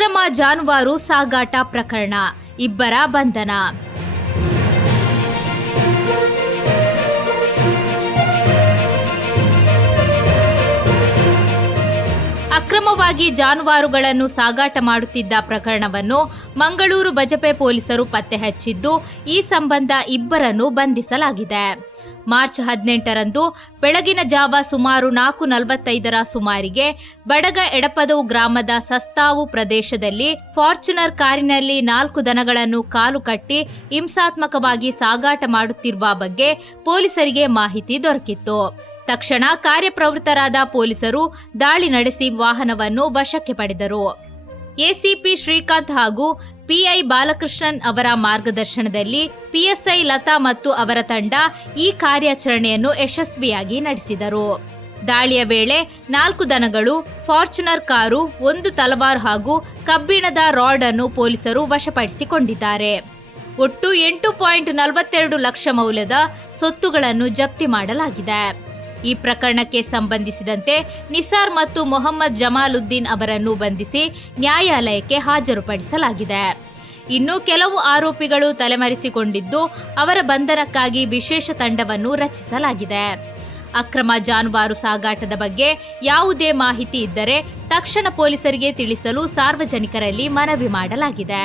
ಅಕ್ರಮ ಜಾನುವಾರು ಸಾಗಾಟ ಪ್ರಕರಣ, ಇಬ್ಬರ ಬಂಧನ. ಅಕ್ರಮವಾಗಿ ಜಾನುವಾರುಗಳನ್ನು ಸಾಗಾಟ ಮಾಡುತ್ತಿದ್ದ ಪ್ರಕರಣವನ್ನು ಮಂಗಳೂರು ಬಜಪೆ ಪೊಲೀಸರು ಪತ್ತೆ ಹಚ್ಚಿದ್ದು, ಈ ಸಂಬಂಧ ಇಬ್ಬರನ್ನು ಬಂಧಿಸಲಾಗಿದೆ. ಮಾರ್ಚ್ 18ರಂದು ಬೆಳಗಿನ ಜಾವ ಸುಮಾರು 4:45ರ ಸುಮಾರಿಗೆ ಬಡಗ ಎಡಪದವು ಗ್ರಾಮದ ಸಸ್ತಾವು ಪ್ರದೇಶದಲ್ಲಿ ಫಾರ್ಚುನರ್ ಕಾರಿನಲ್ಲಿ 4 ದನಗಳನ್ನು ಕಾಲು ಕಟ್ಟಿ ಹಿಂಸಾತ್ಮಕವಾಗಿ ಸಾಗಾಟ ಮಾಡುತ್ತಿರುವ ಬಗ್ಗೆ ಪೊಲೀಸರಿಗೆ ಮಾಹಿತಿ ದೊರಕಿತ್ತು. ತಕ್ಷಣ ಕಾರ್ಯಪ್ರವೃತ್ತರಾದ ಪೊಲೀಸರು ದಾಳಿ ನಡೆಸಿ ವಾಹನವನ್ನು ವಶಕ್ಕೆ ಪಡೆದರು. ಎಸಿಪಿ ಶ್ರೀಕಾಂತ್ ಹಾಗೂ ಪಿಐ ಬಾಲಕೃಷ್ಣನ್ ಅವರ ಮಾರ್ಗದರ್ಶನದಲ್ಲಿ ಪಿಎಸ್ಐ ಲತಾ ಮತ್ತು ಅವರ ತಂಡ ಈ ಕಾರ್ಯಾಚರಣೆಯನ್ನು ಯಶಸ್ವಿಯಾಗಿ ನಡೆಸಿದರು. ದಾಳಿಯ ವೇಳೆ 4 ದನಗಳು, ಫಾರ್ಚುನರ್ ಕಾರು, 1 ತಲವಾರು ಹಾಗೂ ಕಬ್ಬಿಣದ ರಾಡ್ ಅನ್ನು ಪೊಲೀಸರು ವಶಪಡಿಸಿಕೊಂಡಿದ್ದಾರೆ. ಒಟ್ಟು 8.42 ಲಕ್ಷ ಮೌಲ್ಯದ ಸೊತ್ತುಗಳನ್ನು ಜಪ್ತಿ ಮಾಡಲಾಗಿದೆ. ಈ ಪ್ರಕರಣಕ್ಕೆ ಸಂಬಂಧಿಸಿದಂತೆ ನಿಸಾರ್ ಮತ್ತು ಮೊಹಮ್ಮದ್ ಜಮಾಲುದ್ದೀನ್ ಅವರನ್ನು ಬಂಧಿಸಿ ನ್ಯಾಯಾಲಯಕ್ಕೆ ಹಾಜರುಪಡಿಸಲಾಗಿದೆ. ಇನ್ನು ಕೆಲವು ಆರೋಪಿಗಳು ತಲೆಮರೆಸಿಕೊಂಡಿದ್ದು, ಅವರ ಬಂಧನಕ್ಕಾಗಿ ವಿಶೇಷ ತಂಡವನ್ನು ರಚಿಸಲಾಗಿದೆ. ಅಕ್ರಮ ಜಾನುವಾರು ಸಾಗಾಟದ ಬಗ್ಗೆ ಯಾವುದೇ ಮಾಹಿತಿ ಇದ್ದರೆ ತಕ್ಷಣ ಪೊಲೀಸರಿಗೆ ತಿಳಿಸಲು ಸಾರ್ವಜನಿಕರಲ್ಲಿ ಮನವಿ ಮಾಡಲಾಗಿದೆ.